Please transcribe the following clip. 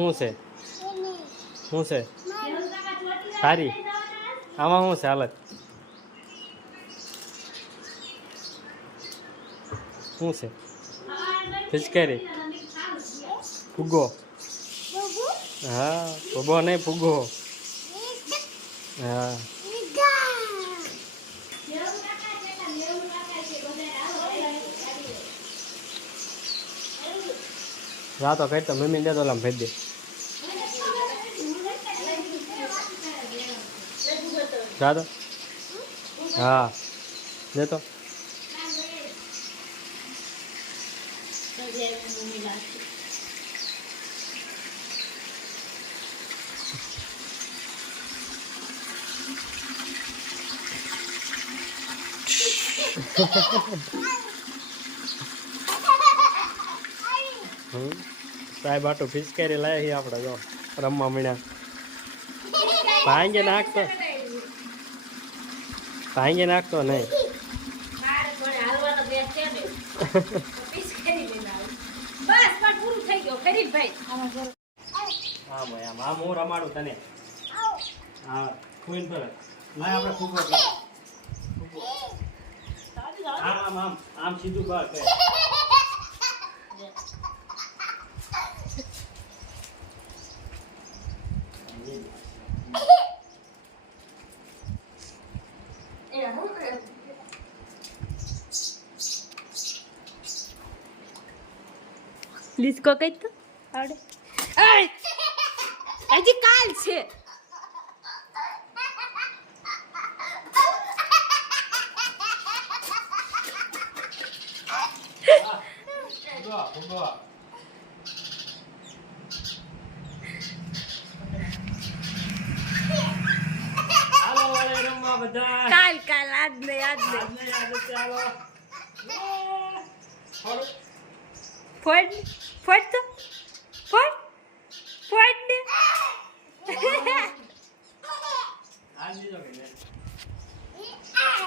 શું છે? શું છે? સારી આમાં શું છે હાલત? શું છે? પિચકારી ફુગ્ગો હા ફુગ્ગો નહીં ફુગ્ગો હા. રાતો તો કઈ તો મમ્મી દે તો લામ ભેજ દે. જા તો હા દે તો હમ સાહેબ આટું ફિસકારી લાયા છીએ આપણે જો રમવા મળ્યા ભાંગે નાખતો ભાંગે નાખતો નહીં. હા ભાઈ આમ. આમ હું રમાડું તને? હા કોઈ પર લાય આપણે ફૂગો આમ આમ આમ. આમ સીધું કર લિસ્કો કઈ તો આવડે હજી કાલ છે ફૂગો ફૂગો હાલો વાળે રમવા બધા કાલ કાલ આજ ને આજ ને આજને Forte, forte.